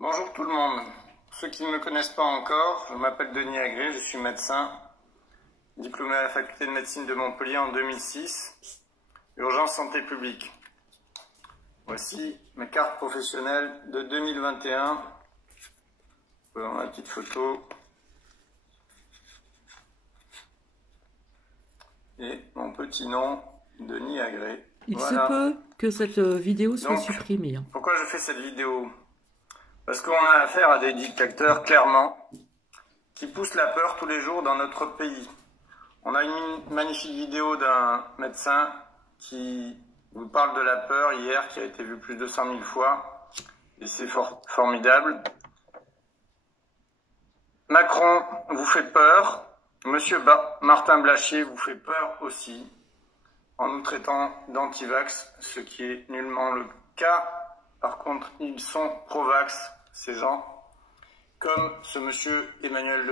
Bonjour tout le monde. Pour ceux qui ne me connaissent pas encore, je m'appelle Denis Agré, je suis médecin, diplômé à la faculté de médecine de Montpellier en 2006, urgence santé publique. Voici mes cartes professionnelles de 2021. Vous pouvez voir ma petite photo. Et mon petit nom, Denis Agré. Il se peut que cette vidéo soit Donc, supprimée. Pourquoi je fais cette vidéo? Parce qu'on a affaire à des dictateurs, clairement, qui poussent la peur tous les jours dans notre pays. On a une magnifique vidéo d'un médecin qui vous parle de la peur hier, qui a été vue plus de 100 000 fois, et c'est formidable. Macron vous fait peur, Monsieur Martin Blachier vous fait peur aussi, en nous traitant d'anti-vax, ce qui est nullement le cas. Par contre, ils sont pro-vax, ces gens, comme ce monsieur Emmanuel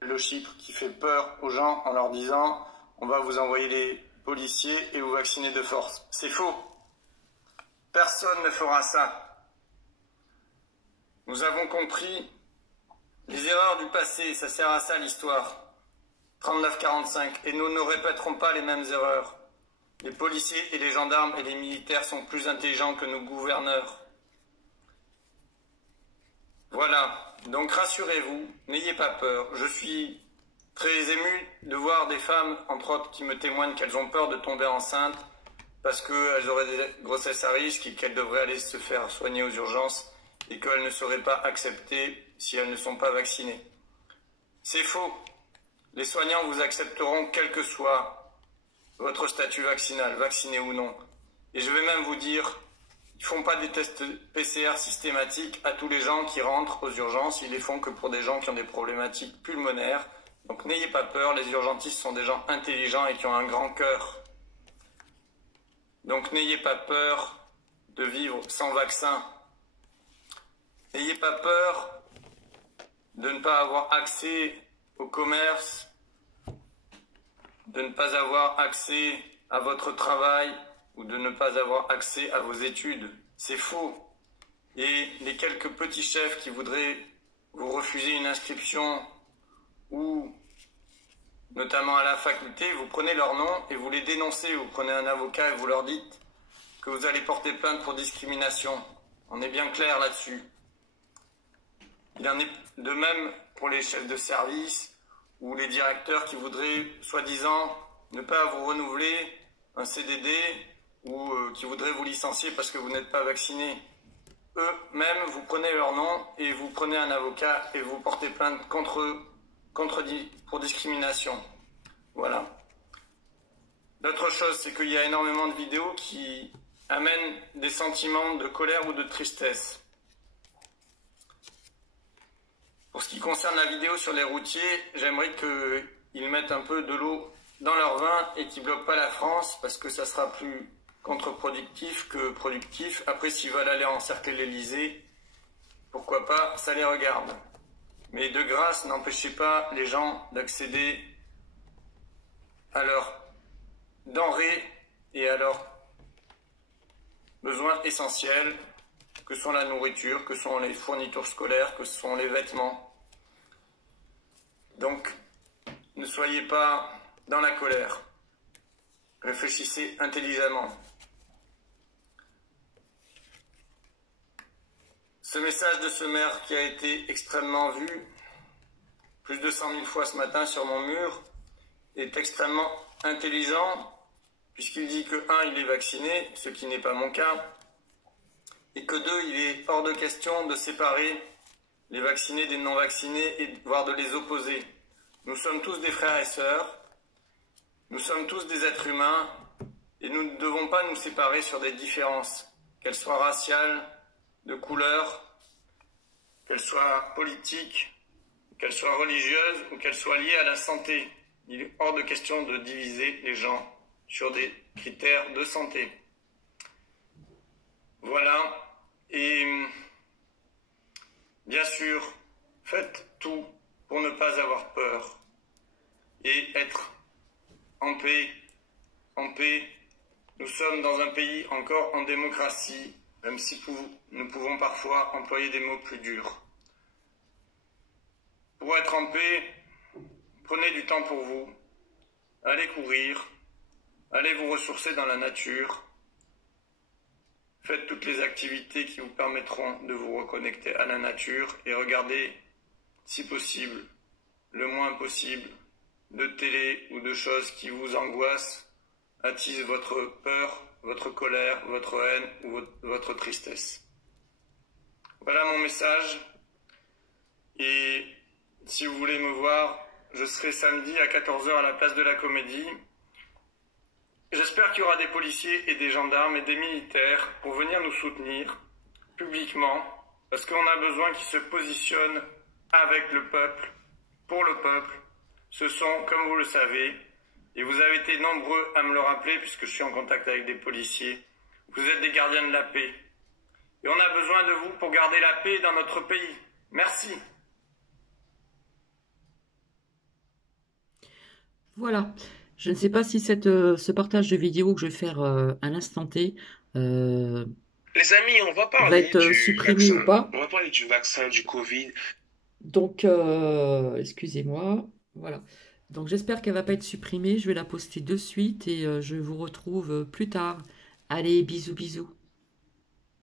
Le Chypre qui fait peur aux gens en leur disant « on va vous envoyer les policiers et vous vacciner de force ». C'est faux. Personne ne fera ça. Nous avons compris les erreurs du passé, ça sert à ça l'histoire. 39-45, et nous ne répéterons pas les mêmes erreurs. Les policiers et les gendarmes et les militaires sont plus intelligents que nos gouverneurs. Voilà, donc rassurez-vous, n'ayez pas peur. Je suis très ému de voir des femmes, entre autres, qui me témoignent qu'elles ont peur de tomber enceintes parce qu'elles auraient des grossesses à risque et qu'elles devraient aller se faire soigner aux urgences et qu'elles ne seraient pas acceptées si elles ne sont pas vaccinées. C'est faux. Les soignants vous accepteront quel que soit votre statut vaccinal, vacciné ou non. Et je vais même vous dire, ils ne font pas des tests PCR systématiques à tous les gens qui rentrent aux urgences. Ils les font que pour des gens qui ont des problématiques pulmonaires. Donc n'ayez pas peur, les urgentistes sont des gens intelligents et qui ont un grand cœur. Donc n'ayez pas peur de vivre sans vaccin. N'ayez pas peur de ne pas avoir accès au commerce, de ne pas avoir accès à votre travail ou de ne pas avoir accès à vos études. C'est faux. Et les quelques petits chefs qui voudraient vous refuser une inscription ou notamment à la faculté, vous prenez leur nom et vous les dénoncez. Vous prenez un avocat et vous leur dites que vous allez porter plainte pour discrimination. On est bien clair là-dessus. Il en est de même pour les chefs de service ou les directeurs qui voudraient, soi-disant, ne pas vous renouveler un CDD ou qui voudraient vous licencier parce que vous n'êtes pas vacciné. Eux-mêmes, vous prenez leur nom et vous prenez un avocat et vous portez plainte contre eux, pour discrimination. Voilà. L'autre chose, c'est qu'il y a énormément de vidéos qui amènent des sentiments de colère ou de tristesse. Pour ce qui concerne la vidéo sur les routiers, j'aimerais qu'ils mettent un peu de l'eau dans leur vin et qu'ils ne bloquent pas la France parce que ça sera plus contre-productif que productif. Après, s'ils veulent aller encercler l'Elysée, pourquoi pas, ça les regarde. Mais de grâce, n'empêchez pas les gens d'accéder à leurs denrées et à leurs besoins essentiels, que sont la nourriture, que sont les fournitures scolaires, que sont les vêtements. Donc, ne soyez pas dans la colère. Réfléchissez intelligemment. Ce message de ce maire qui a été extrêmement vu, plus de 100 000 fois ce matin sur mon mur, est extrêmement intelligent, puisqu'il dit que 1, il est vacciné, ce qui n'est pas mon cas, et que 2, il est hors de question de séparer les vaccinés des non-vaccinés, et voire de les opposer. Nous sommes tous des frères et sœurs, nous sommes tous des êtres humains, et nous ne devons pas nous séparer sur des différences, qu'elles soient raciales, de couleur, qu'elles soient politiques, qu'elles soient religieuses ou qu'elles soient liées à la santé. Il est hors de question de diviser les gens sur des critères de santé. Voilà. Et bien sûr, faites tout pour ne pas avoir peur et être en paix Nous sommes dans un pays encore en démocratie, même si nous pouvons parfois employer des mots plus durs. Pour être en paix, prenez du temps pour vous. Allez courir, allez vous ressourcer dans la nature. Faites toutes les activités qui vous permettront de vous reconnecter à la nature et regardez, si possible, le moins possible, de télé ou de choses qui vous angoissent, attisent votre peur, votre colère, votre haine ou votre tristesse. Voilà mon message. Et si vous voulez me voir, je serai samedi à 14 h à la place de la Comédie. J'espère qu'il y aura des policiers et des gendarmes et des militaires pour venir nous soutenir publiquement, parce qu'on a besoin qu'ils se positionnent avec le peuple, pour le peuple. Ce sont, comme vous le savez, et vous avez été nombreux à me le rappeler puisque je suis en contact avec des policiers, vous êtes des gardiens de la paix. Et on a besoin de vous pour garder la paix dans notre pays. Merci. Voilà. Je ne sais pas si ce partage de vidéo que je vais faire à l'instant T Les amis, on va va parler être du supprimé ou vaccin. pas. On va parler du vaccin, du Covid. Donc, excusez-moi. Voilà. Donc, j'espère qu'elle va pas être supprimée. Je vais la poster de suite et je vous retrouve plus tard. Allez, bisous, bisous.